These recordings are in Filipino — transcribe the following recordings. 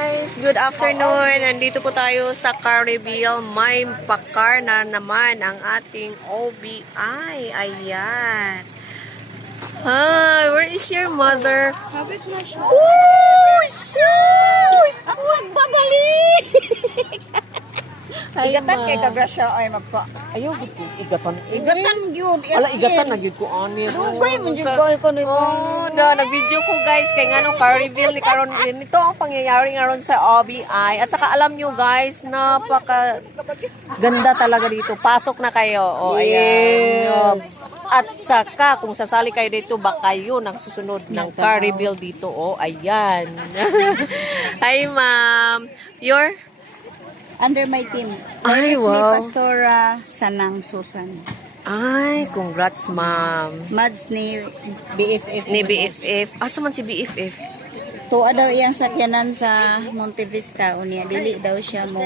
guys! Good afternoon! Nandito po tayo sa car reveal. May pakar na naman ang ating OBI. Ayan. Hi! Where is your mother? Habit na siya. Oh! Shoot! Ako magbabalik! Igatan kay kagrasya ay magpa. Ayaw, igatan. Igatan yun. Ala, igatan na yun ko ani. Dugay mo dyan ko ni mo. Oh, nag-video ko guys kay ngano car reveal ni karon nito ang pangyayari ngayon sa OBI. At saka alam nyo guys, napaka ganda talaga dito. Pasok na kayo. Oh, ayan. At saka kung sasali kayo dito, baka yun ang susunod ng car reveal dito. Oh, ayan. Hi ma'am. Your Under my team. Ay, wow. Ni Pastora Sanang Susan. Ay, congrats ma'am. Mads ni BFF. Ni BFF. Asa man si BFF? Tuwa daw iyang sakyanan sa Monte Vista. Unya, dili daw siya mo.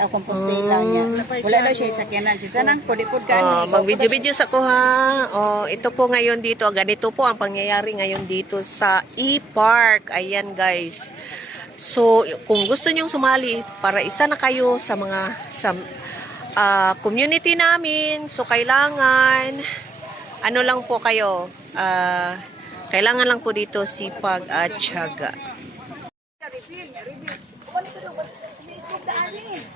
Akong postila niya. Wala daw siya sakyanan. Si Sanang, pudipod ka. Mag-video-video sa ko ha. Oh, ito po ngayon dito. Ganito po ang pangyayari ngayon dito sa E-Park. Ayan guys. So, kung gusto nyong sumali, para isa na kayo sa mga community namin. So, kailangan, ano lang po kayo, kailangan lang po dito sipag at tiyaga.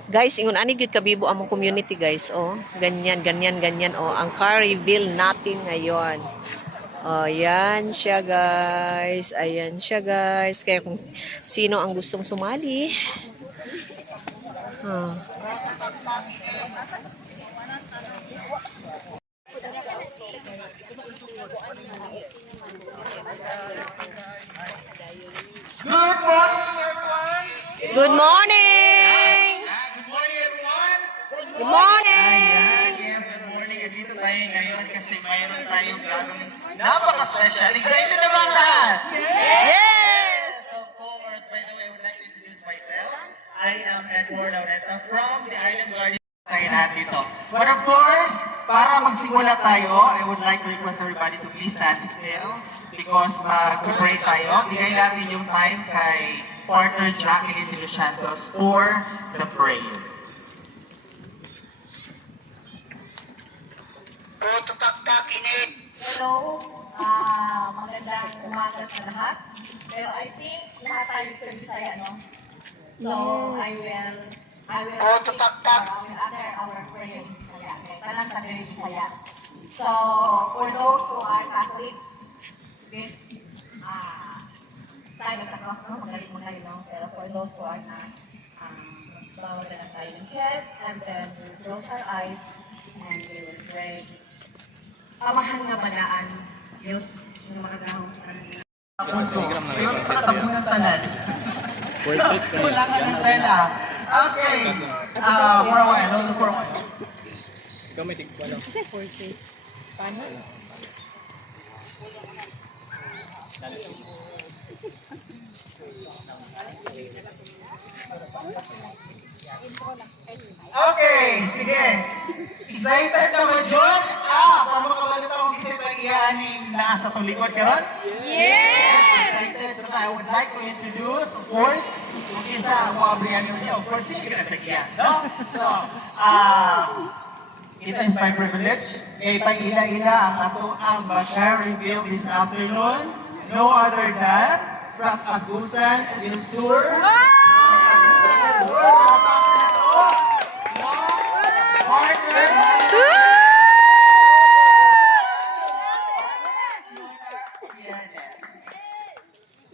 Guys, ingon ani gyud kabibo among community guys, oh. Ganyan, ganyan, ganyan, oh. Ang car reveal natin ngayon. Oh, yan siya guys. Ayan siya guys. Kaya kung sino ang gustong sumali. Good morning, everyone. Good morning! Good morning, everyone. Good morning! Yes, good morning. Dito tayo ngayon kasi mayroon tayong gagawin napaka-special. Excited na ba ang lahat? Yes! Of course, by the way, I would like to introduce myself. I am Edward Laureta from the Island Guardian. Tayo lahat dito. But of course, para magsimula tayo, I would like to request everybody to please stand still because mag-pray tayo. Bigay natin yung time kay partner Jacqueline De Los Santos for the prayer. Hello, magandang umaga sa lahat. Pero I think lahat tayo dito Bisaya, no? So, I will utter our prayer in Bisaya. Okay, parang sa Bisaya. So, for those who are Catholic, this side of the cross, no? Magaling mo kayo, no? Pero for those who are not, bawal na lang tayo ng chest, and then we will close our eyes, and we will pray. Amahan nga banaan, Diyos, ng makagahong sa kanila. Punto. Yung isa katabong ng tanan. Kulangan ng tela. Okay. For a while. Hold on for a while. Kasi 40. Paano? Okay, sige. Excited na ba, John? Para makabalita akong isip ang iaaning na sa itong likod, karon? Yes! Excited. So, I would like to introduce, of course, yung isa, ako abrihan yung niya. Of course, hindi ka nagtagyan, no? So, it is my privilege. Kaya pag-ila-ila ang ato ang mag-reveal this afternoon. No other than from Agusan del Sur.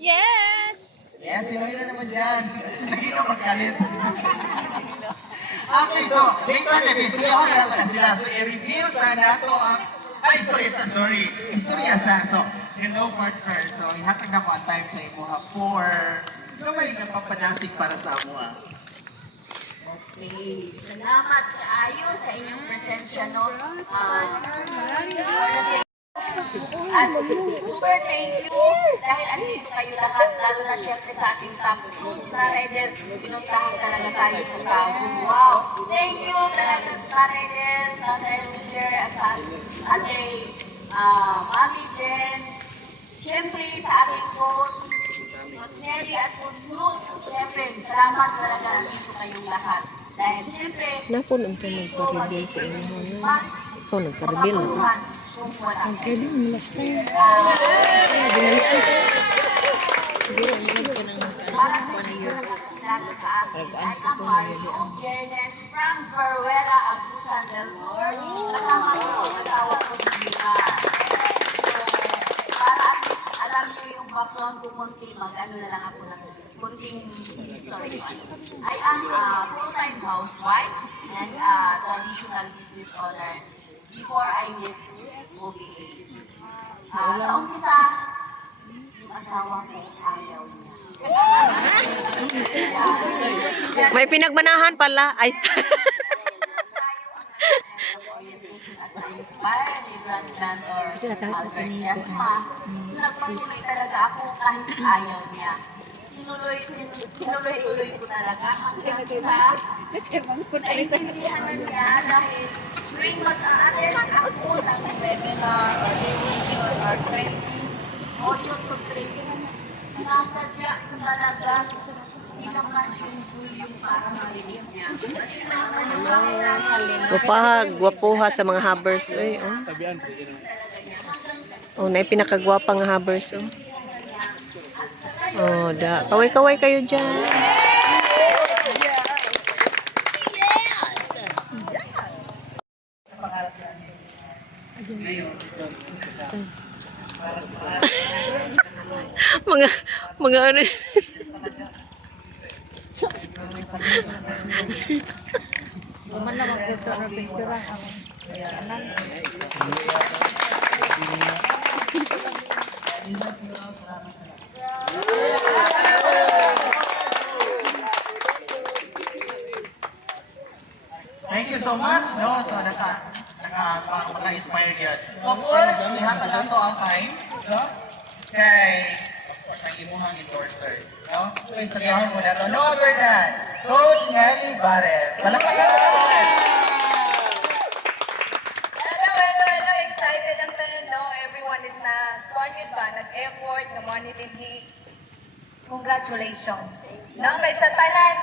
Yes! Yes, sino na naman dyan? Hindi na magkalit. Okay, so, later na basically ako na sila. So, i-reveal sa nato ang... sorry. Istorya sa. So, hello partner. So, ihatag na ko ang time sa imo for... Gamay na papanasig para sa amo Okay. Salamat kaayo sa inyong presensya, no? At super thank you dahil andito kayo lahat, lalo na syempre sa ating top 2 na rider, pinuntahan talaga tayo sa tao. Wow! Thank you talaga sa rider, sa Roger, at sa ating Mami Jen. Syempre sa ating coach, Coach Nelly at Coach Ruth, syempre Salamat talaga nandito kayong lahat. Dahil siyempre, Napo lang ito nagpa-reveal sa inyo. mas Ito nagpa-reveal. mapagtuhan kung wala. Pwede mo last time. Para sa inyo, lalo sa akin, ay ang marriage of fairness from Veruela Agusan del Sur. Kasama ko ang asawa ko si Pilar. Para at least alam niyo yung background ko konti, mag-ano na lang ako ng konting story. I am a full-time housewife and a traditional business owner before I met OBA. Sa umpisa, yung asawa ko ayaw niya. May pinagbanahan pala. Ay. Kasi nagpatuloy talaga ako kahit ayaw niya. Tinuloy ko talaga hanggang sa naintindihan na niya dahil tuwing mag-a-attend ako ng webinar or meeting or training, modules of training, sinasadya ko talaga ginamas yung para marinig niya. Gwapuha sa mga habers. Uy, oh. Oh, na pinakagwapang habers. Oh. Oh, da. Kaway-kaway kayo dyan. mga ano. Thank you so much, no? So, naka-inspire yun. Of course, ihatag na to ang time, no? Kay, of course, ang imuhang endorser, no? So, instagrahan mo na to. No other than Coach Nelly Barret. Palakpakan mo naman! Hello, excited ang tanan, no? Everyone is na, kuhan yun ba, nag-effort, namonitindi. Congratulations. No, kay sa tanan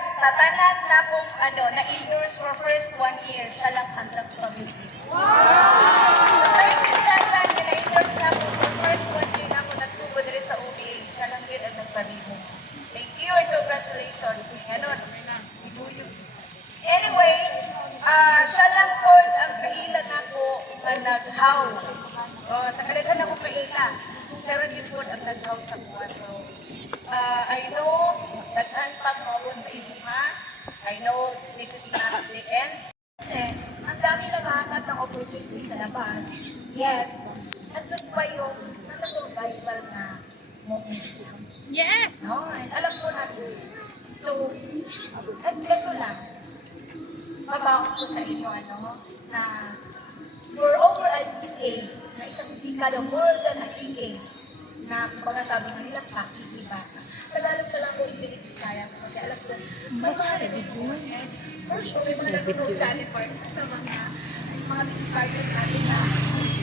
na kung na-endorse for first 1 year, siya lang ang nagpamili. Sa first instagram, na-endorse na po for first 1 year na ako nagsugod rin sa OBA, siya lang yun ang nagpamili. Thank you and congratulations. Ganon. Anyway, siya lang po ang kailan ako na naghaw. Sa kalaghan ako kailan. Siya rin yun po ang naghaw sa buwan. So, I know that ang pagmawon sa inyo ha. I know this is not the end. Kasi ang dami nakahanap ng opportunities sa labas. Yes. Andun pa yung nasa survival na moment. Yes! No? And alam ko natin. So, at ganito lang. Mabawa ko sa inyo na for over a decade, na isang dekada, more than a decade, na mga sabi nga nila, pakikiba. Tagalog na lang ko i-Bisaya kasi alam ko, may mga nabidyo. And first, may mga nabidyo sa atin for sa mga subscribers natin na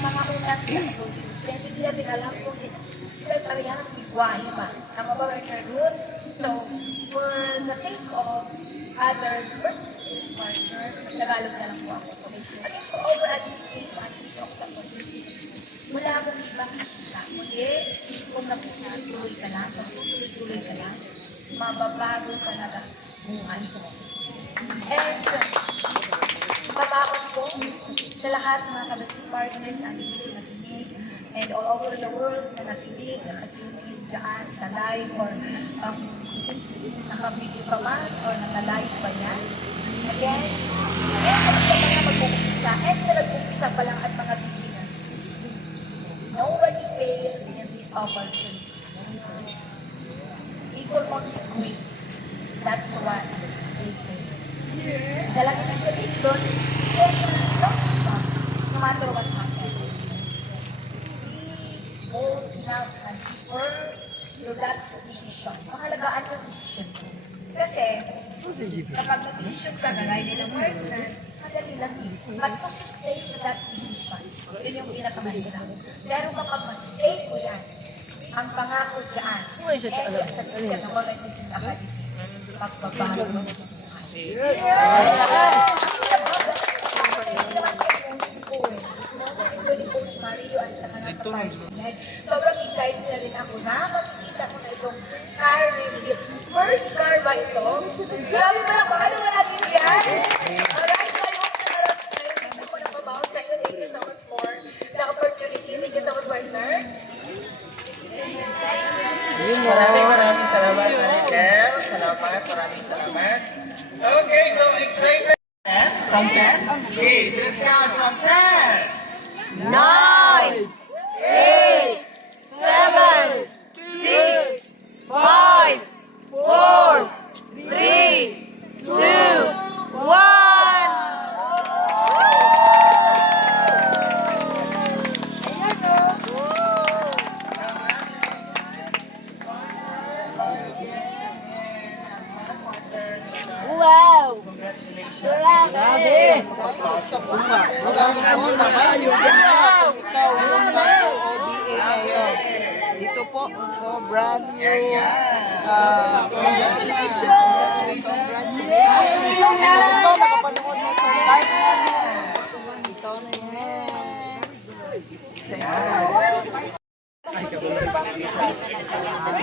mga ulat na nabidyo. Kaya hindi natin alam kung sila parehang bigwahe ba. Tama ba, Richard? So, for the sake of others, first partners, Tagalog na lang po ako. Okay, so over a decade, mag-tiktok sa community. Wala akong makikita. Kundi, kung napatuloy ka lang, tuloy ka lang, mababago talaga buhay ko. And, babaon ko sa lahat ng mga kabasing partners na nakikinig and all over the world na nakikinig dyan sa live or nakabigil pa man or naka-live pa yan. Again, sa mga mag-umpisa, sa nag-umpisa pa lang at mga beginners. Nobody fails in this opportunity. People want to quit. That's what they fail. Sa lang yung sabihin doon, no matter what happens. Be bold enough and firm to that decision. Mahalagaan yung decision. Kasi, kapag nag-decision ka na rin ng partner, madali lang yun. But to stay to that decision, yun yung pinakamahirap. Pero kapag mag-stay ko yan, ang pangako dyan, ay sa system ng Business Academy. pagbabago. Sobrang excited na rin ako na makikita ko na itong car reviews. First car ba ito? Grabe mo na ba? Ano ba natin yan? Alright, so I hope na hindi ko na mabawas. Thank you so much for the opportunity. Thank you so much, partner. Maraming salamat, Marikel. Maraming salamat. Okay, so excited. From 10? Okay, so let's count from 10. 9, 8, 7, 6, 5, 4, 3, 2, 1. Wow! Grabe! Dito po, so brand new. Congratulations! Ito, nakapanood na ito live namin. Ito na yung next.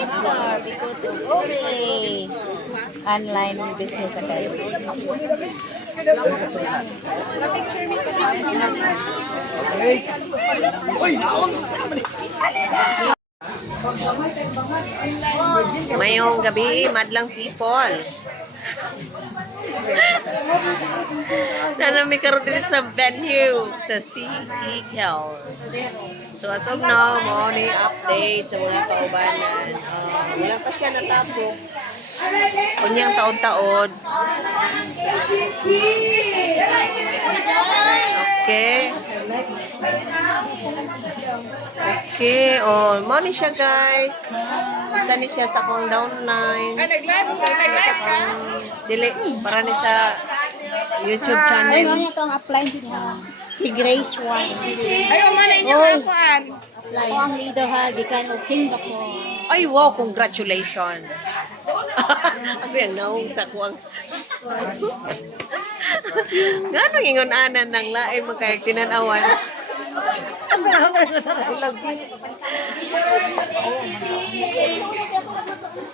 Star because of okay. Online business academy. Mayong gabi, madlang people. Nanami karon din sa venue sa CE Hills. So as of now, mo ni update sa mga kaubanan. Wala pa siya natapos. Kunyang taon-taon. Okay. Okay, oh, mo ni siya guys. Isa ni siya sa akong downline. Nag-live ka? Dili, para ni sa YouTube channel. itong apply si Grace Juan. Ayaw man na inyong kapan. Ako ang leader ha, gikan og Singapore. Ay, wow, congratulations. Ako yung naong sa kuwang. Ganong ingon anan ng lain magkayag tinanawan.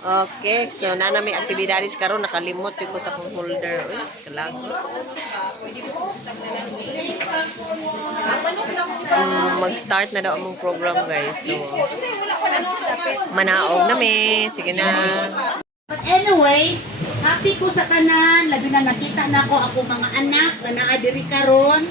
Okay, so na may aktibidades karon nakalimot ko sa akong folder. Uy, kalago. Mag-start na daw among program guys. So manaog na mi. Sige na. But anyway, happy ko sa tanan, labi na nakita na ko ako mga anak na naadiri karon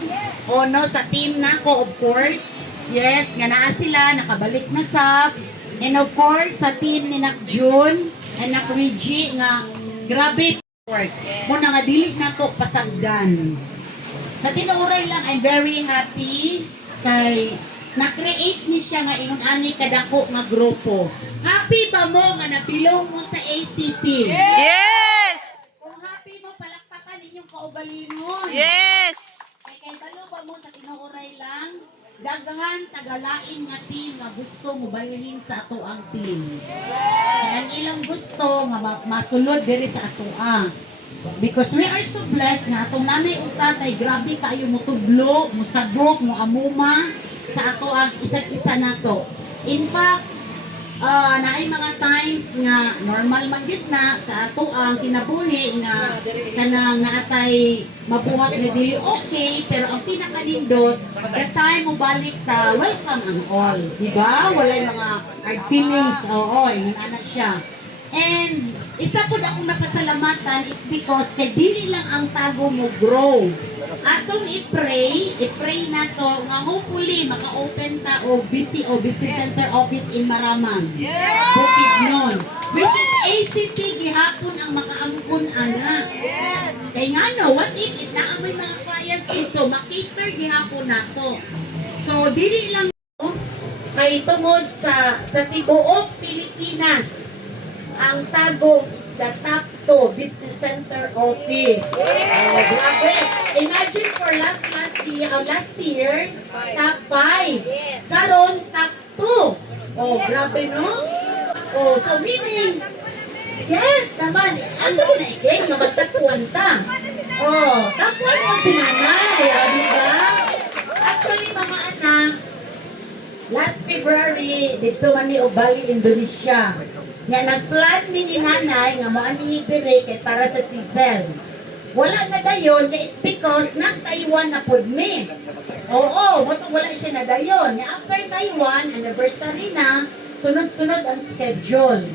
o no sa team na ko of course. Yes, nga naa sila nakabalik na sab. And of course sa team ni Nak June and Nak Reggie nga grabe work. Mo nga dili na to pasagdan. Sa tinuoray lang I'm very happy kay na-create ni siya nga ingon ani kadako nga grupo. Happy ba mo nga nabilong mo sa ACT? Yes! Kung happy mo, palakpakan ninyong kaugalingon. Yes! Kay balo ba mo sa tinuoray lang, dagangan tagalain nga team nga gusto mo balhin sa ato ang team. Kaya ang ilang gusto nga masulod diri sa ato ang. Because we are so blessed nga atong nanay ug tatay grabe kaayo mo tudlo, mo sagok, mo amuma sa ato ang isa't isa nato. In fact, naay mga times nga normal man gid na sa ato ang kinabuhi nga kanang naatay mabuhat nga dili okay, pero ang pinakanindot the time mo balik ta welcome ang all, di ba? Walay mga hard feelings, oo, ingon ana siya. And isa po akong napasalamatan, it's because kay dili lang ang tago mo grow. Atong i-pray na to nga hopefully maka-open ta o business center office in Maramang. Bukidnon. Which is ACT gihapon ang makaangkon ana. Kay nga no, what if naamoy mga client dito, makater gihapon nato. So dili lang kay tungod sa tibuok Pilipinas. Ang tagong is the top 2 business center office. Oh, grabe. Imagine for last year, top 5. Karon top 2. Oh, grabe no? Oh, so meaning, Yes, naman. Ano ko na ikay, mamatagpuan ta. Oh, tapuan mo si nanay, di ba? Actually, mga anak, last February, dito man ni Bali, Indonesia. Nga nagplan ni nanay nga mo ani ibire para sa season. Wala na dayon, it's because nag-Taiwan na pod me. Oo, wala siya na dayon. Nga after Taiwan, anniversary na, sunod-sunod ang schedule.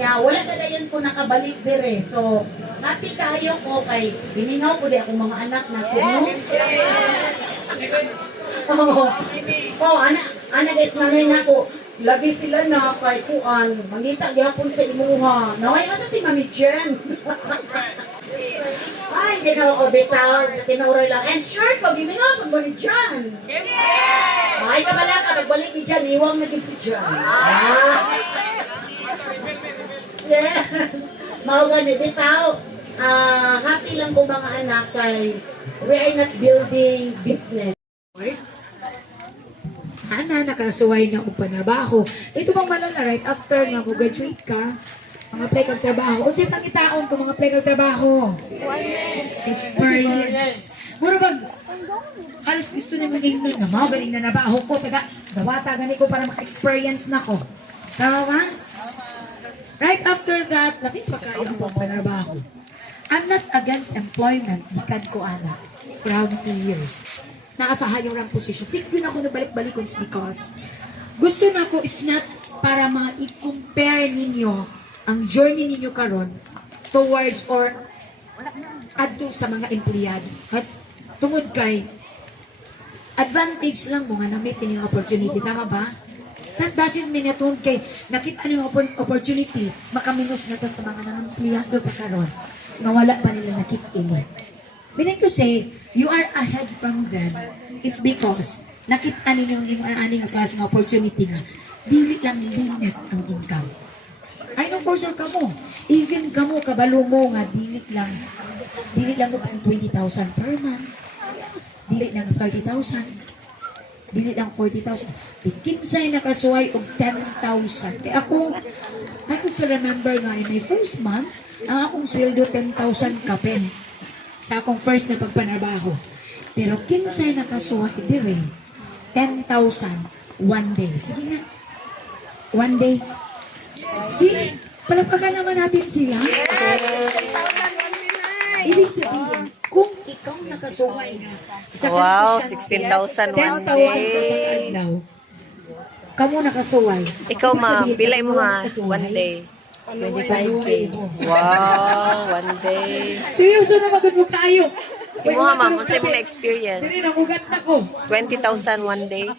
Nga wala na dayon ko nakabalik dire. So, happy kayo ko kay biningaw ko di akong mga anak na kuno. Ana guys, nanay na ko. Lagi sila na kay kuan, mangita gyapon sa imuha. Naway masa si Mami Jen. Ay, ginawa ko bitaw sa tinuroy lang. And sure ko, gimingaw ko ni Jan. Ay, kabala ka, nagbalik ni Jan, iwang naging si Jan. Yes. Mao gani bitaw. Happy lang ko mga anak kay we are not building business. Ana, nakasuway na upanabaho. Ito bang malala, right after nga mo graduate ka, mga play kag trabaho. Kung sa'yo pangitaon ko mga play kag trabaho. Experience. Mura bang, halos gusto na maging nun na mga galing na nabaho ko. Taga, gawata gani ko para maka-experience na ko. Tama ba? Right after that, lapit pa kayo ang pangpanabaho. I'm not against employment. Gikan ko, ana. For how many years? Nakasaha yung rank position. Sige din ako nabalik-balik because gusto na ko, it's not para mga i-compare ninyo ang journey ninyo karon towards or adto sa mga empleyado. At tungod kay advantage lang mo nga na-meet yung opportunity. Tama ba? That doesn't mean na tungod kay nakita niyo opportunity, makaminos na to sa mga empleyado pa karon nga wala pa nila nakita ini. Meaning to say, you are ahead from them. It's because nakita ninyo yung aning klase ng opportunity nga. Dili lang limit ang income. I know for sure kamo. Even kamo, kabalo mo nga, dili lang mo pang 20,000 per month. Dili lang 30,000. Dili lang 40,000. Kinsay nakasuway og 10,000. Kaya ako, I could still remember nga in my first month, ang akong sweldo 10,000 kapen sa akong first na pagpanarbaho. Pero kinsay nakasuway dire 10,000 one day. Sige nga. One day. See, palagpagan naman natin sila. Ibig sabihin, kung ikaw nakasuway nga, sa Wow, condition 16,000 one 10,000 day. sa adlaw, kamo nakasuway. Ikaw Ibig ma, sabihin, sa pilay mo imo ha, nakasuway, one day. 25K. Wow, one day. Seryoso na magod mo kayo. Imo ha ma'am, unsay mo na experience? Dili na mugat na ko. 20,000 one day.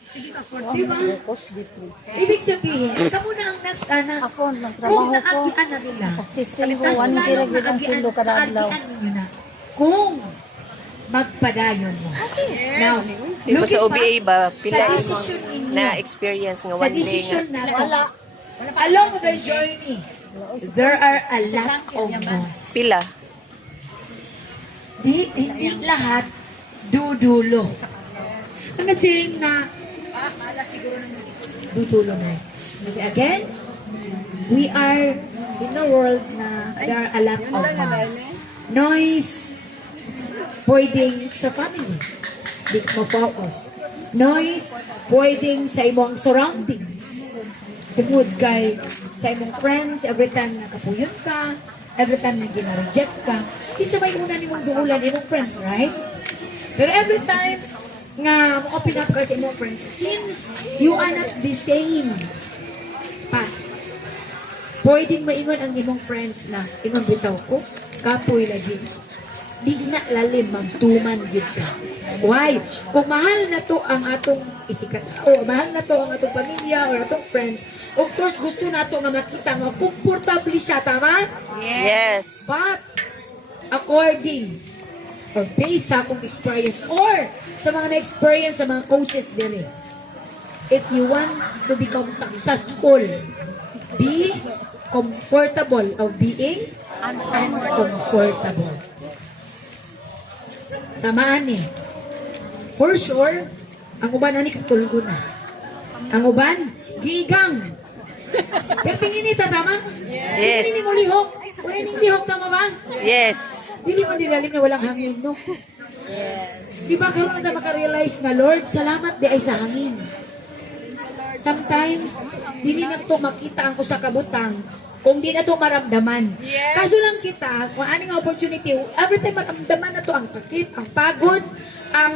Diba? Ibig sabihin, kamo na ang next anak. Ako, Kung nagtrabaho ko. naagian na nila. Testing ko, tas 1 lalong kira gid ang sundo kada adlaw. naagian ninyo na. Kung magpadayon mo. Now, Di ba sa looking OBA ba, back, pila sa mo decision ninyo, na experience nga sa one day nga. decision na along the journey, there are a lot of no's. Pila? Hindi lahat dudulo. I'm not saying na dudulo na. Kasi again, we are in a world na there are a lot of noise. Noise, pwedeng sa family. Di mo focus. Noise, pwedeng sa imong surroundings. Tungod kay sa imong friends, every time nakapuyon ka, every time na gina-reject ka, isa may una nimong duulan imong friends, right? Pero every time nga mo-open up ka sa imong friends, since you are not the same path, pwedeng maingon ang imong friends na ingon bitaw ko, kapoy lagi. Di na lalim, magtuman yun ka. Why? Kung mahal na to ang atong isikat, o mahal na to ang atong pamilya or atong friends, of course, gusto na to nga makita nga komportable siya, tama? Yes. But, according or based sa akong experience or sa mga na-experience sa mga coaches din if you want to become successful, be comfortable of being uncomfortable. Samaan ni. For sure, ang uban ani katulgo na. Ang uban, gigang. Pero tingin ni tama? Yes. Tingin mo lihok. Wala hindi hawak, tama ba? Yes. Dili man nilalim na walang hangin, no? Di ba karoon na tayo makarealize na, Lord, salamat di ay sa hangin. Sometimes, dili na to makita ang usa ka butang kung di na to maramdaman. Kaso lang kita, kung aning opportunity, every time maramdaman na to ang sakit, ang pagod, ang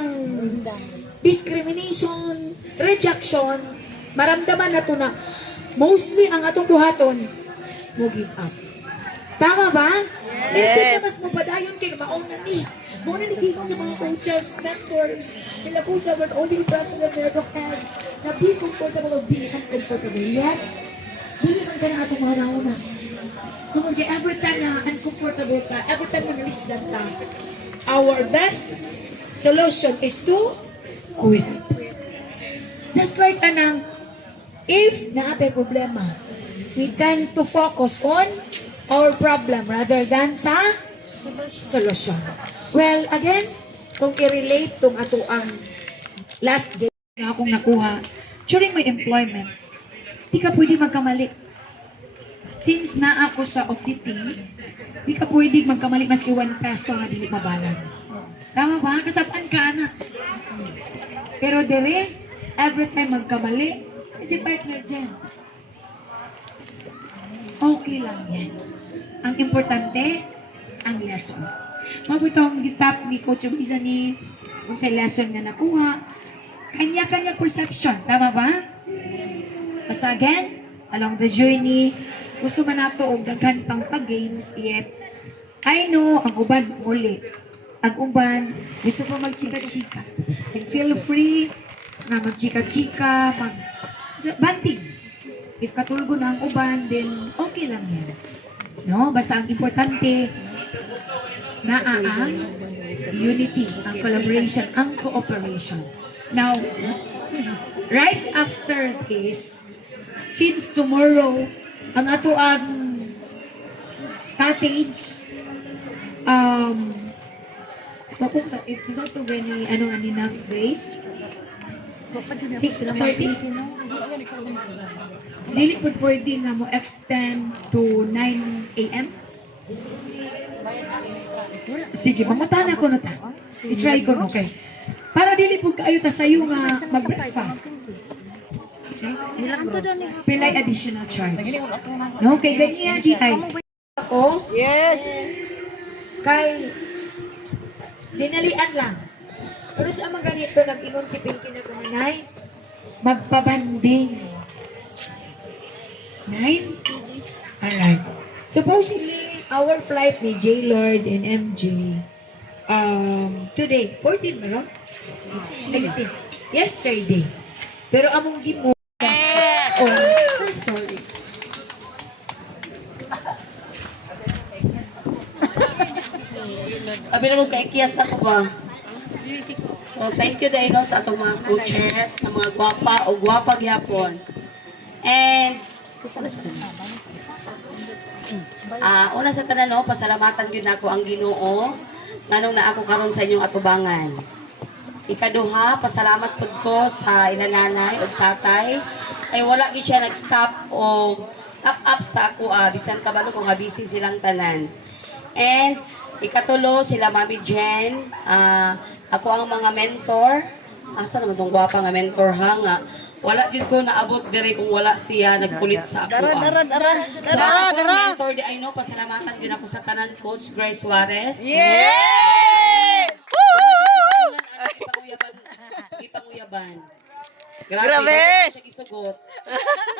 discrimination, rejection, maramdaman na to na mostly ang atong buhaton, mo give up. Tama ba? Yes. Mas mapadayon kay mauna ni. Mauna ni tingong sa mga coaches, mentors, nila po sa word only president their head na be comfortable of being uncomfortable. Yet, hindi man ka na atong mga nauna. Kung every time na uncomfortable ka, every time na nalisdan ka, our best solution is to quit. Just like anang, if na atay problema, we tend to focus on our problem rather than sa solution. Well, again, kung i-relate tong ato ang last game na akong nakuha during my employment, di ka pwede magkamali. Since na ako sa OPT, di ka pwede magkamali maski 1 peso na dili mabalance. Tama ba? Kasapan ka na. Pero dire, every time magkamali, si partner dyan. Okay lang yan. Ang importante, ang lesson. Mabutong gitap ni Coach Luisa ni kung sa lesson na nakuha, kanya-kanya perception. Tama ba? Basta again, along the journey, gusto man nato og daghan pang pag-games, yet I know ang uban uli. Ang uban, gusto pa magchika-chika. And feel free na magchika-chika, mag-banting. If katulgo na ang uban, then okay lang yan. No? Basta ang importante, ang unity, ang collaboration, ang cooperation. Now, right after this, since tomorrow, ang ato ang cottage, if it's not very, ani na base, 6:30, dili po pwede nga mo extend to 9 a.m. Sige, mamutana ko na ta. I-try ko, okay. Para dili po kayo ta sayo nga mag-breakfast. Pilay additional charge. No, kay ganyan di ay. Ako? Yes. Kay dinalian lang. Pero sa mga ganito, nag-ingon si Pinky na kumanay, magpabanding. 9? Alright. Supposedly, our flight ni J. Lord and MJ, today, 14 ba no? 19. Yesterday. Pero among gimo, oh, sorry. Abi na mo kaikiyas na ko ba? So, thank you dahil sa atong mga coaches, na mga gwapa o gwapa gyapon. And, una sa tanan, no, pasalamatan yun ako ang Ginoo nganong na ako karon sa inyong atubangan. Ikaduha, pasalamat pud ko sa inananay o tatay ay wala gid siya nag-stop o up sa ako bisan kabalo kung busy silang tanan. And ikatulo sila Mami Jen, ako ang mga mentor. Asa naman tong gwapa nga mentor ha nga. Wala jud ko naabot diri kung wala siya nagkulit sa ako. Dara. Mentor di I know pasalamatan gyud ako sa tanan Coach Grace Suarez. Yay! Ipanguyaban. Grabe! Siya gisugot.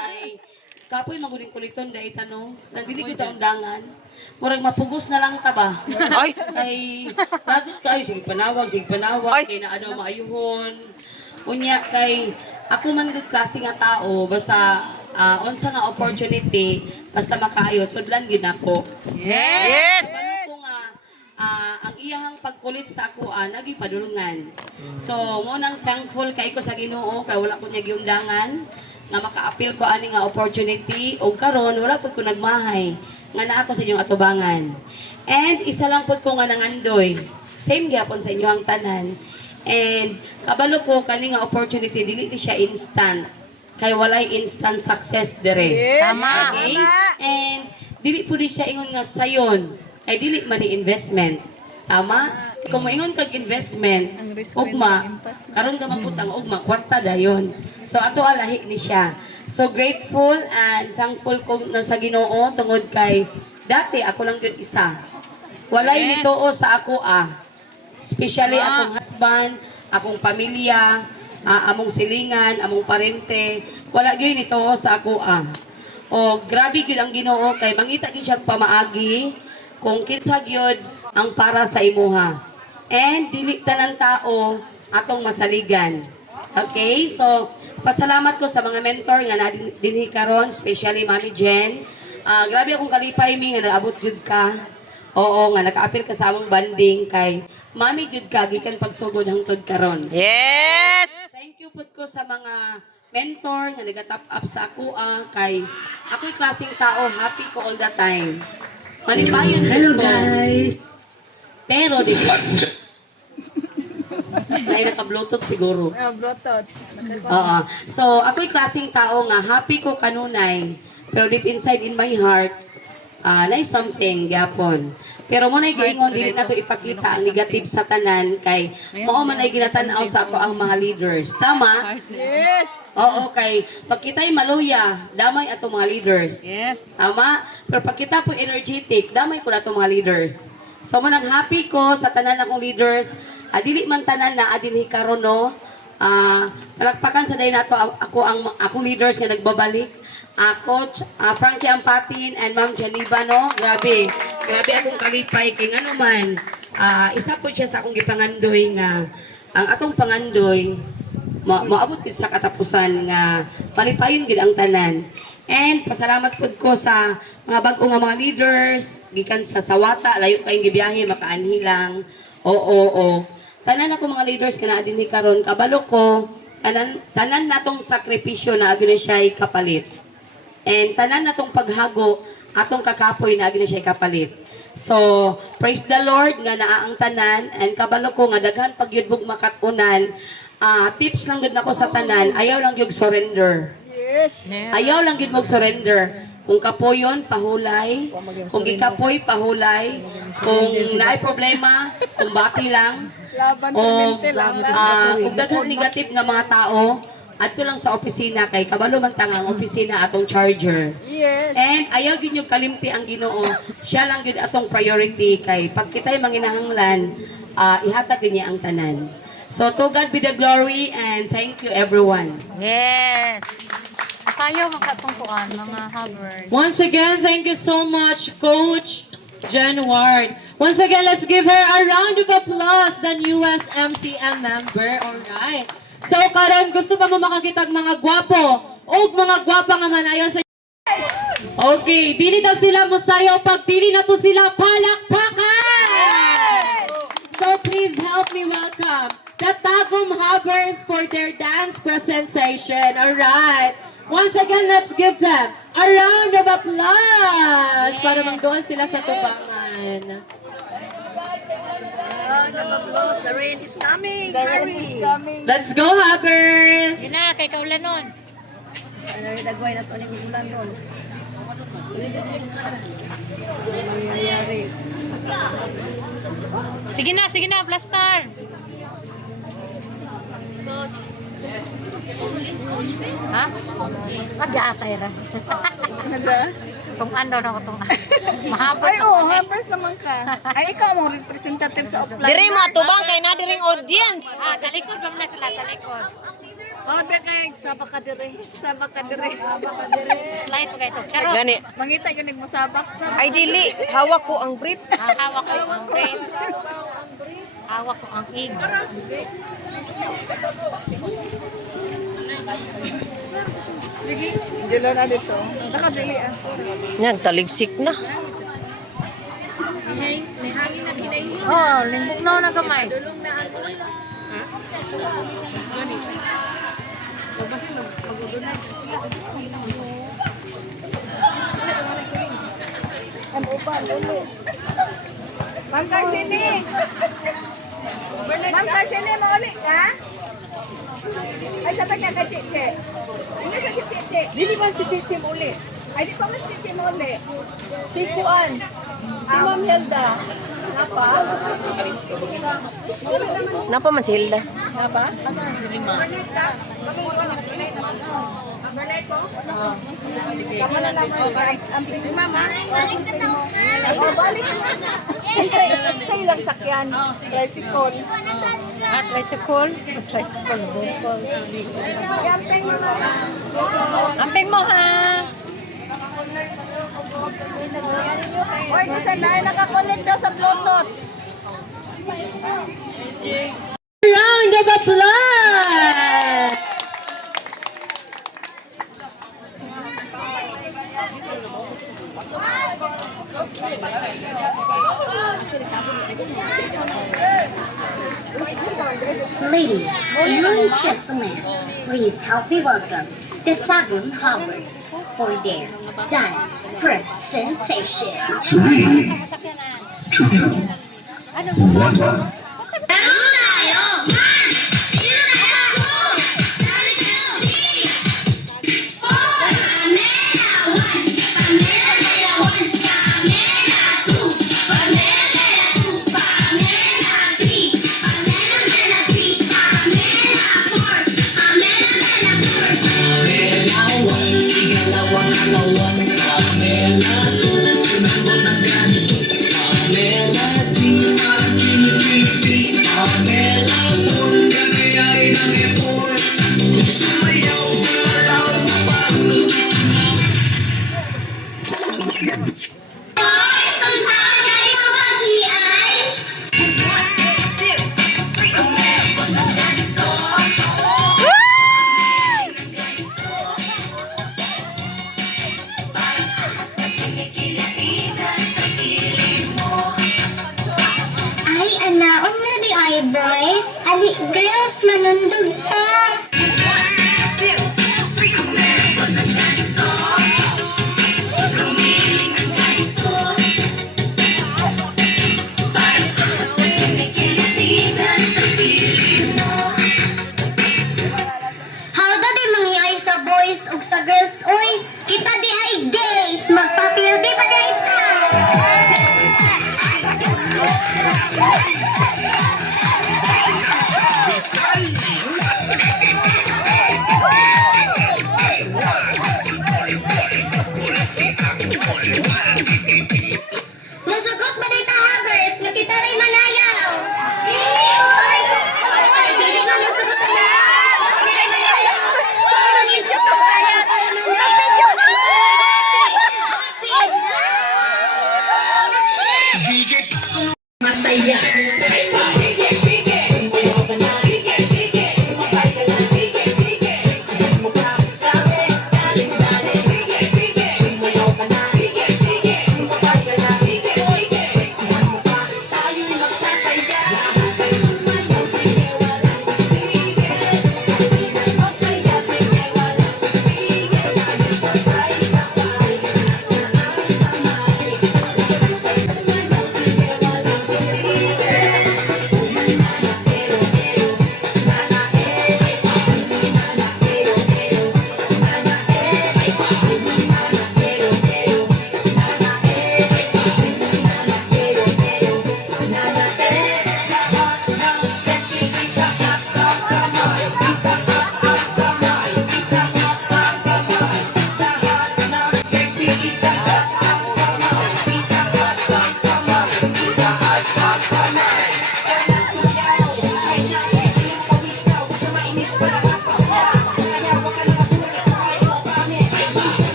Ay kapoy maguling kuliton dai tanong. Nang dili ko ta undangan. Murag mapugos na lang ta ba? Ay! Ay lagot kayo sige panawag kay na ano maayuhon. Unya kay ako man gud klase nga tao basta unsa nga opportunity basta makaayo sudlan gid ako. Yes! Kabalo ko nga ang iyahang pagkulit sa ako naging padulungan. So mo nang thankful kay ko sa Ginoo kay wala ko niya giundangan nga maka-appeal ko ani nga opportunity ug karon wala pud ko nagmahay nga naa ko sa inyong atubangan. And isa lang pud ko nga nangandoy. Same gyapon sa inyong tanan. And kabalo ko kani nga opportunity dili siya instant. Kay walay instant success dire. Tama. Okay? And dili po di siya ingon nga sayon, kay dili man ni investment. Tama? Kung moingon kag investment, ugma, karon ka magutang ugma, kwarta dayon. So ato alahi ni siya. So grateful and thankful ko na sa Ginoo tungod kay dati ako lang gyud isa. Walay nituo sa ako Especially akong husband, akong pamilya, among silingan, among parente, wala gyud nituo sa ako O grabe gyud ang Ginoo kay mangita gyud siya pamaagi kung kinsa gyud ang para sa imuha. And dili tanan tao atong masaligan. Okay? So pasalamat ko sa mga mentor nga na dinhi karon, especially Mami Jen. Grabe akong kalipay mi nga naabot jud ka. Oo nga nakaapil ka sa among banding kay Mami jud ka gikan pagsugod hangtod karon. Yes! Thank you pud ko sa mga mentor nga nagatap up sa ako kay ako'y klaseng tao, happy ko all the time. Malipayon din ko. Pero di na naka-bluetooth siguro. Bluetooth. Oo. So, ako'y klaseng tao nga happy ko kanunay. Pero deep inside in my heart, na something gyapon. Pero mo nay giingon dili nato ipakita ang negative sa tanan kay mao man ay ginatan-aw sa ako ang mga leaders. Tama? Yes. Oo, kay pagkita'y maluya, damay ato mga leaders. Yes. Tama? Pero pagkita po energetic, damay ko na ato mga leaders. So manang happy ko sa tanan akong leaders. Dili man tanan na adinhi karon no. Palakpakan sa day nato ako ang akong leaders nga nagbabalik. Coach Frankie Ampatin and Ma'am Janiba no. Grabe akong kalipay kay ngano man. Isa po siya sa akong gipangandoy nga ang atong pangandoy maabot gid sa katapusan nga palipayon gid ang tanan. And pasalamat pud ko sa mga bag-o nga mga leaders gikan sa Sawata, layo kayong gibiyahe makaanhi lang. Oo. Tanan ako mga leaders kana dinhi karon kabalo ko tanan natong sakripisyo na agi na siya'y kapalit. And tanan natong paghago atong kakapoy na agi na siya'y kapalit. So, praise the Lord nga naa ang tanan and kabalo ko nga daghan pagyud bug makatunan. Tips lang gud nako sa tanan, ayaw lang gyud surrender. Yes. Ayaw lang gid mo surrender. Kung kapoyon, pahulay. Kung gikapoy, pahulay. Kung naay problema, kung bati lang. O kung daghan negative nga mga tao, adto lang sa opisina kay kabalo man tangang opisina atong charger. Yes. And ayaw gid nyo kalimti ang Ginoo. Siya lang gid atong priority kay pag kita'y manginahanglan, ihatag niya ang tanan. So to God be the glory and thank you everyone. Yes. Kayo makatungkuan, mga Hubbard. Once again, thank you so much, Coach Jen Ward. Once again, let's give her a round of applause, the newest MCM member. Alright. So, karon gusto pa mo makakita mga gwapo o mga gwapa nga manayo sa... Okay, dili daw sila musayo pag dili na to sila palakpakan! So, please help me welcome the Tagum Hubbers for their dance presentation. Alright. Once again, let's give them a round of applause para mangdoon sila sa tubangan. The rain is coming. The rain is coming. Let's go, Hubbers! Yun na, kay kaulan nun. Dagway na to ni ulan ron. Sige na, Plastar. Coach. Ha? Mag-aatay ra. Kung ano na ko itong mahapos. Ay, Hubbers naman ka. Ay, ikaw mong representative sa offline. Diri mo atubang kay na diring audience. Talikod ba na sila, talikod. Order kay sabak ka dire. Slide pa kayo ito. Charot. Gani. Mangita yun nagmasabak. Ay dili, hawak ko ang brief. Hawak ko ang brain. Hawak ko ang ig. Dilo na dito. Nakadili Nagtaligsik na. Oh, limbog na na gamay. Ma'am Tarsini! Ma'am Tarsini, maulit ka? Ay, sabi ka ka, Chiche. Hindi siya si Chiche. Hindi ba si Chiche maulit? Ay, di pa mas si Chimole. Si Kuan. Si Ma'am Helda. Napa? Napa man si Hilda? Napa? Si Lima. Kamu na lang ang si Mama. Balik. Sa ilang sakyan. Tricycle. Tricycle? Tricycle. Amping mo ha. Oy, kasi nakakonect daw sa Bluetooth. Round of applause! Ladies and gentlemen, please help me welcome the Tagun Hours for their dance presentation. 3, 2, 1. Ay, anaon na di ay boys. Ali, girls, manundog ta. Howda di mangyay sa boys ug sa girls, oy. Kita di ay gays. Magpapildi pa di ay ta. Masugot ba day tahabers nga kita ray manayaw? Dili man masugot na. Kita ray manayaw. Sa mga video ko kaya video ko. DJ Masaya.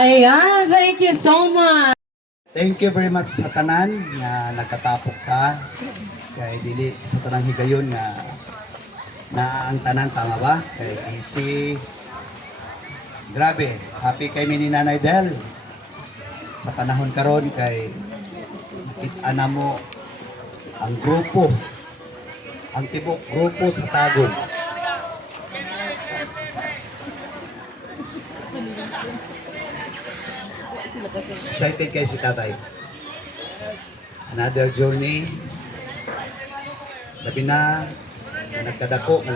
Ayan, thank you so much. Thank you very much sa tanan nga nagkatapok ka. Kay dili sa tanang higayon nga na ang tanan tama ba? Kay easy. Grabe, happy kay ni Nanay Del. Sa panahon karon kay nakita na mo ang grupo, ang tibok grupo sa Tagum. Excited kay si tatay. Another journey. Labi na nagkadako.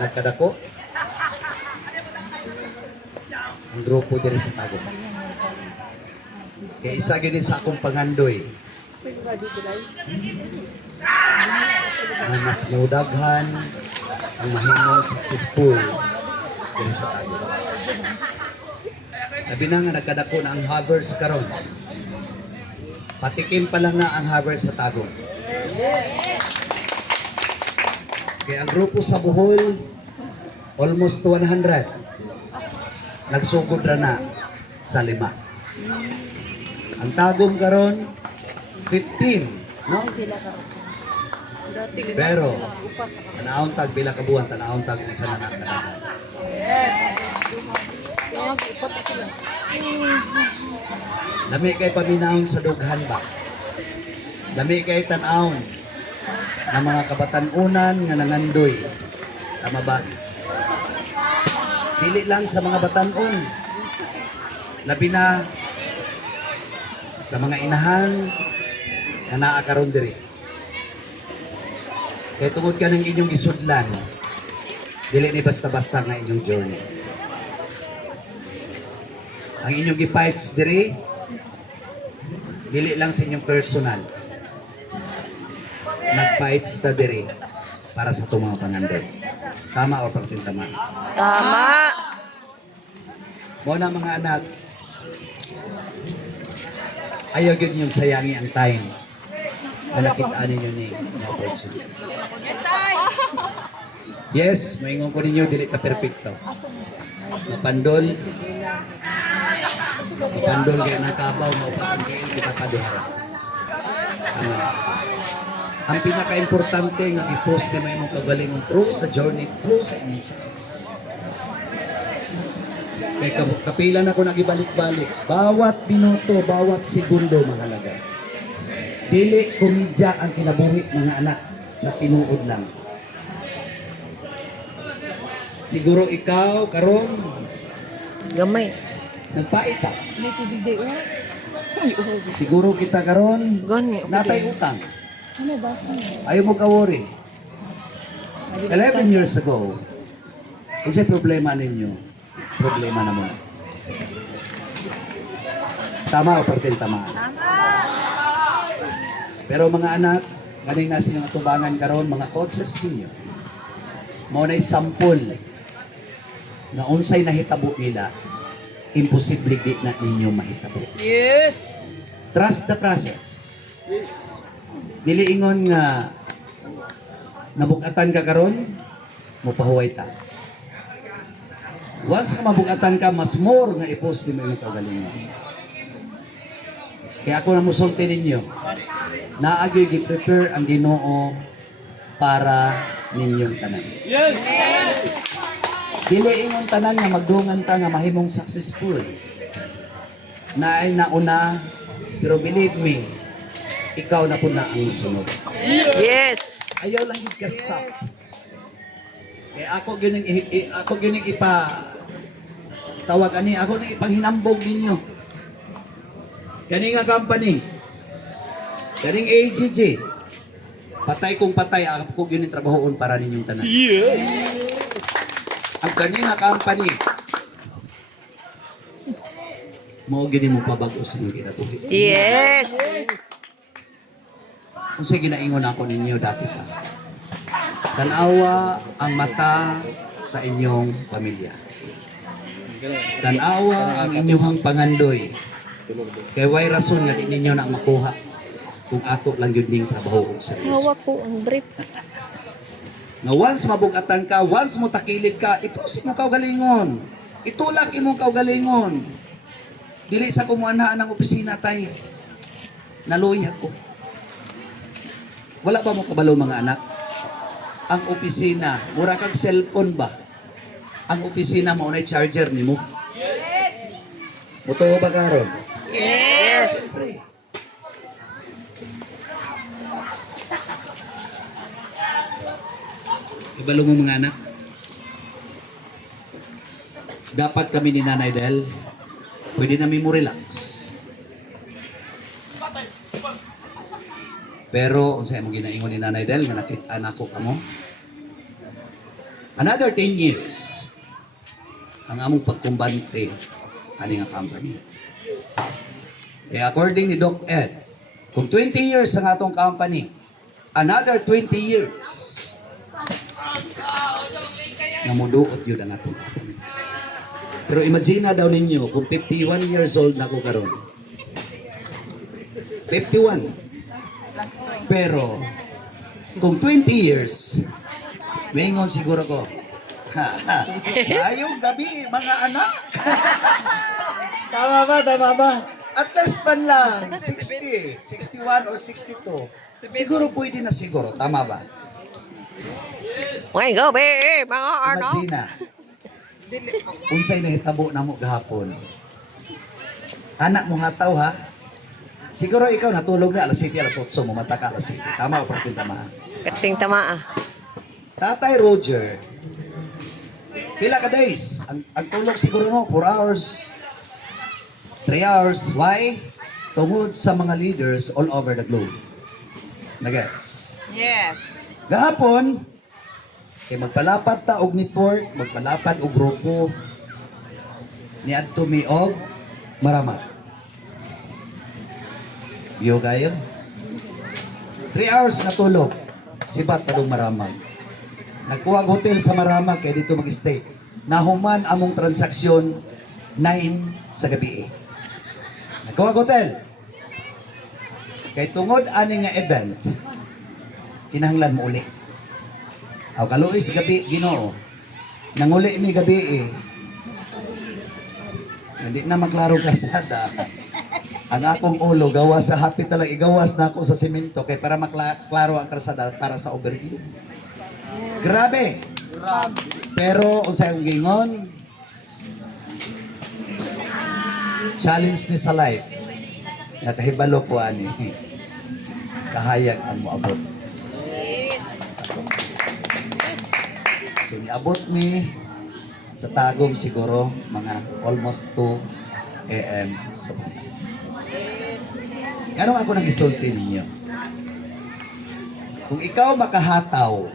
Ang grupo din sa Tagum. Kaya isa gini sa akong pangandoy. Na mas mudaghan ang mahimong successful din sa Tagum. Labi na nga nagkadako na ang Havers karon. Patikim pa lang na ang Havers sa Tagum. Kaya ang grupo sa Bohol, almost 100. Nagsugod na sa 5. Ang Tagum karon, 15. No? Pero, tanaon tag bila kabuan, tanaon tag kung saan nakakadagan. Lami kay paminahon sa dughan ba? Lami kay tanawon na mga kabatan-unan nga nangandoy. Tama ba? Dili lang sa mga batanon. Labi na sa mga inahan na naakaroon diri. Kaya tungod ka ng inyong isudlan, dili ni basta-basta nga inyong journey. Ang inyong gipights diri, dili lang sa inyong personal. Nagpights ta diri para sa itong mga pangandoy. Tama o pagting tama? Tama. Mo na mga anak, ayaw yun yung sayangi ang time na nakitaan ninyo ni opportunity. Yes, maingon ko ninyo, dili ka perfecto. Mapandol kayo ng kabaw, maupat ang kail, kita paduhara. Tama. Ang pinaka-importante nga i-post ni mo imong kagalingon through sa journey, through sa inyong success. Kaya kapila na ko nagibalik-balik, bawat minuto, bawat segundo mahalaga. Dili komedya ang kinabuhi mga anak sa tinuod lang. Siguro ikaw, karon Gamay. nagpait pa. Siguro kita karon natay utang. Ayaw mo ka-worry. 11 years ago, kung sa'y problema ninyo, problema na muna. Tama o partil tama? Pero mga anak, ganing na sinyong atubangan karon mga coaches ninyo. Mao na'y sample na unsay nahitabo nila, imposible di na ninyo mahitabo. Yes. Trust the process. Dili ingon nga nabukatan ka karon, mupahuway ta. Once ka mabukatan ka, mas more nga i-post din mo yung kagalingan. Kaya ako na musulti ninyo, naagyo gi-prepare ang Ginoo para ninyong tanan. Yes! Dili ingon tanan nga magdungan ta nga mahimong successful. Naay nauna, pero believe me, ikaw na po na ang sunod. Yes. Ayaw lang yung ka-stop. Kaya ako gining ipa tawag ani, ako na ipanghinambog ninyo. Gani nga company, ganing AGG, patay kung patay, ako gining trabahoon para ninyong tanan. Ang gani nga company, mo gini mo pabago sa mga kinabuhi. Yes. Kung sa ginaingon ako ninyo dati pa. Tanawa ang mata sa inyong pamilya. Tanawa ang inyong pangandoy. Kaya way rason nga di ninyo na makuha kung ato lang yun ding trabaho sa Diyos. Hawa ko ang brief. Nga once mabugatan ka, once mo takilid ka, ipusin mo kaugalingon. Itulak imong kaugalingon. Dili sa kumuanaan ng opisina tay. Naluya ko. Wala ba mo kabalo mga anak? Ang opisina, mura kag cellphone ba? Ang opisina mo na charger nimo. Yes. Muto ba karon? Yes. Siyempre. Ibalo mo mga anak. Dapat kami ni Nanay Del, pwede namin mo relax. Pero, unsay mo ginaingon ni Nanay Del, nga nakita na ko kamo. Another 10 years, ang among pagkumbante, ani nga company. Kaya according ni Doc Ed, kung 20 years ang atong company, another 20 years, nga muduot yun ang atong company. Pero imagine daw ninyo, kung 51 years old na ko karon. 51. Pero, kung 20 years, maingon siguro ko, ayong gabi, mga anak. Tama ba? At least man lang, 60, 61 or 62. Siguro pwede na siguro, tama ba? May gabi, mga anak. Imagine unsay nahitabo na mo gahapon. Anak mo hataw ha? Siguro ikaw natulog na alas 7, alas 8 mo mata ka alas 7. Tama o perting tama? Perting tama. Tatay Roger, pila ka days? Ang tulog siguro mo, 4 hours, 3 hours. Why? Tungod sa mga leaders all over the globe. Nagets? Yes. Gahapon, kay magpalapad ta og network, magpalapad og grupo, niadto mi og Maramag. Biyo kayo? 3 hours na tulog. Sibat pa dong Maramag. Nagkuha og hotel sa Maramag kay dito mag-stay. Nahuman among transaksyon 9 sa gabi. Nagkuha og hotel. Kay tungod ani nga event, kinahanglan mo uli. Aw kaluoy sa gabi Ginoo. Nanguli mi gabi Hindi na maklaro kalsada. Ang akong ulo gawas sa hapit talang igawas na ako sa simento kay para maklaro ang kalsada para sa overview. Grabe. Pero unsay akong gingon? Challenge ni sa life. Nakahibalo ko ani. Kahayag ang moabot. So niabot mi sa tagom siguro mga almost 2 a.m. sa banda. Ganun ako nang isulti ninyo. Kung ikaw makahataw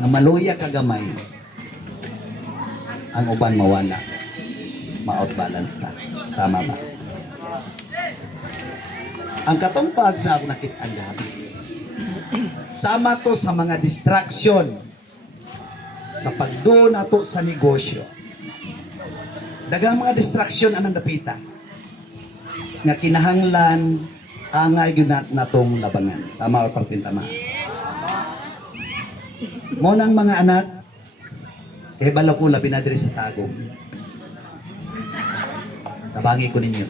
na maluya kagamay, ang uban mawala. Ma-out balance na. Tama ba? Ang katong pag sa ako nakita ang gabi. Sama to sa mga distraction sa pagdo nato sa negosyo. Dagang mga distraction anang dapitan nga kinahanglan angay gyud natong labangan. Tama o partin tama? Mo nang mga anak kay bala ko labi na diri sa tagom. Tabangi ko ninyo.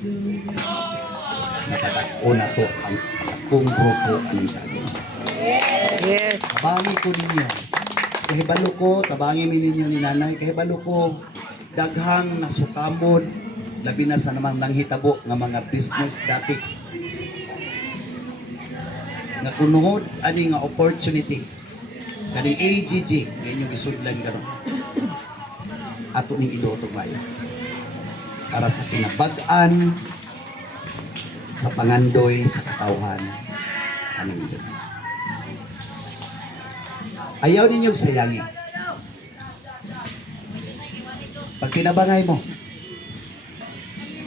Napadak-o na to ang akong grupo anong tagom. Yes. Tabangi ko ninyo. Kahibalo ko, tabangi mi ninyo ni nanay, kahibalo ko, daghang nasukamod, labi na sa namang nanghitabo nga mga business dati. Nga kunuhod, ani nga opportunity, kaning AGG, nga inyong isudlan karon. Ato ning idotog mayo. Para sa kinabag-an, sa pangandoy, sa katawhan, aning ito. Ayaw ninyong sayangi. Pag tinabangay mo,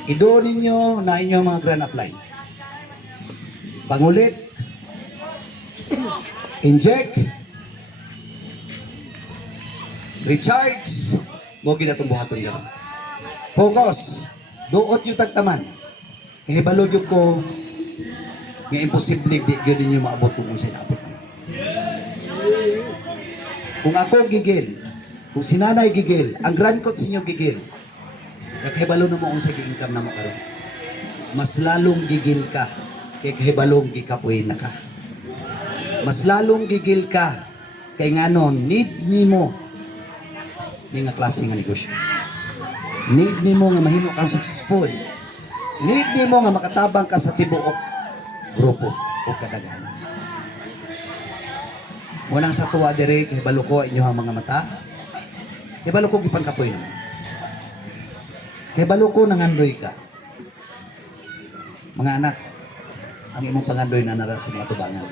ido ninyo na inyong mga grand upline. Pangulit, inject, recharge, mo ginatumbuhaton gano'n. Focus, duot yung tagtaman. Kahibalo yung ko, nga imposible di yun ninyo maabot kung sa'yo naabot naman. Kung ako gigil, kung si nanay gigil, ang grandkot sa inyo gigil, Kahibalo na mo kung sa gi-income na mo karon. Mas lalong gigil ka kay kahibalong gikapoy na ka. Mas lalong gigil ka kay nganon need nimo ni nga klase nga negosyo. Need nimo nga mahimo kang successful. Need nimo nga makatabang ka sa tibuok grupo o kadaghanan. Munang sa tuwa dire kay balo ko inyong mga mata. Kay balo ko gipangkapoy naman. Kay balo ko nangandoy ka. Mga anak, ang imong pangandoy na nara sa mga tubangan.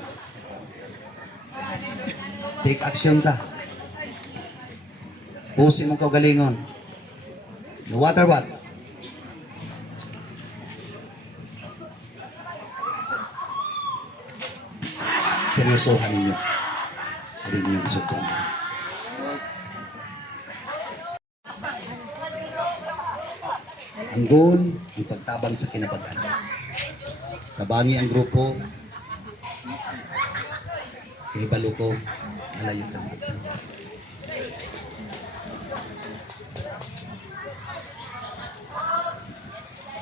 Take action ta. Pusin mo kaugalingon. No water what? Seryosohan ninyo. Alin ninyong isupong. Ang goal, ang pagtabang sa kinabagan. Tabangi ang grupo. Ihibalo ko, malayo ka mata.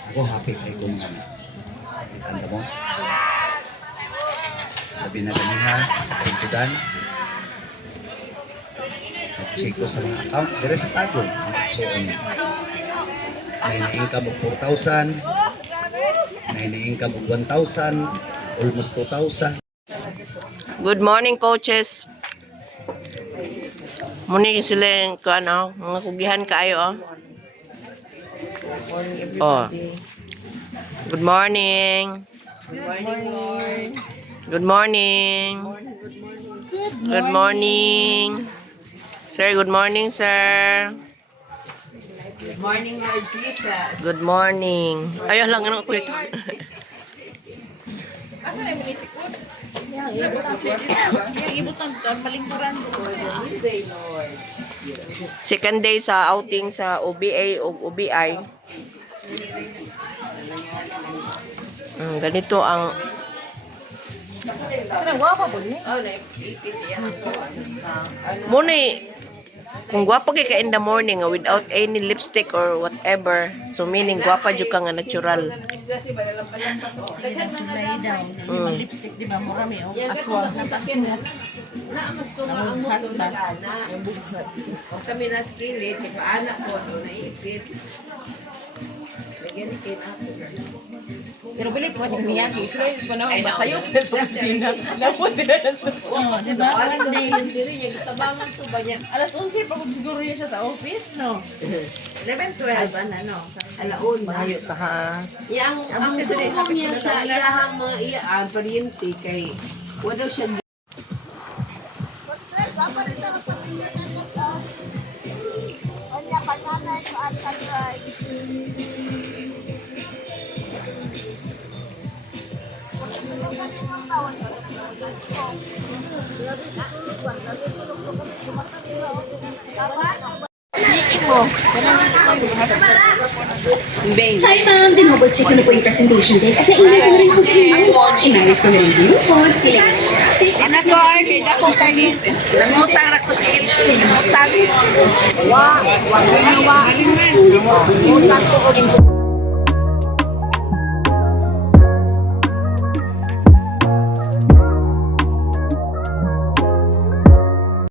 Ako happy kay ko mga anak. Itanda mo? Labi na ganiha sa pintudan. Nag-check ko sa mga account. Dire sa tagon. So, may na-income of 4,000. May na-income of 1,000. Almost 2,000. Good morning, coaches. Muni sila ko ano, mga kugihan kaayo oh. Good morning. Good morning, Lord. Good morning. Good morning. Sir, good morning, sir. Good morning, Lord Jesus. Good morning. Ayaw lang ano ko ito. Second day sa outing sa OBA o OBI. Ganito ang muna kung gwapa kay ka in the morning without any lipstick or whatever, so meaning gwapa jud ka nga natural. Lipstick di ba mo kami o aswang na pasmo. Naamas ko nga ang motor na kami na skillet, kaya anak ko naipit. Pero balik ko ni Miyaki, sila yung pa naman basayo sa kusina. Lapot din na sa di ba? Parang na yun, niya tabangan to ba niya? Alas 11 pa kung siguro niya siya sa office, no? 11-12, ano? Alaon ba? Mayo ka ha. Ang suko niya sa iyahang mga iyaan, pariente kay wala siya. Hi ma'am, dinouble check ko na po yung presentation din. At naingat ko na rin po sa inyo. Inayos ko na rin yung report. Anak ko, hindi ako kagi. Nangutang ako sa LP. Nangutang. Wa. Wa. Wa. Nangutang ko.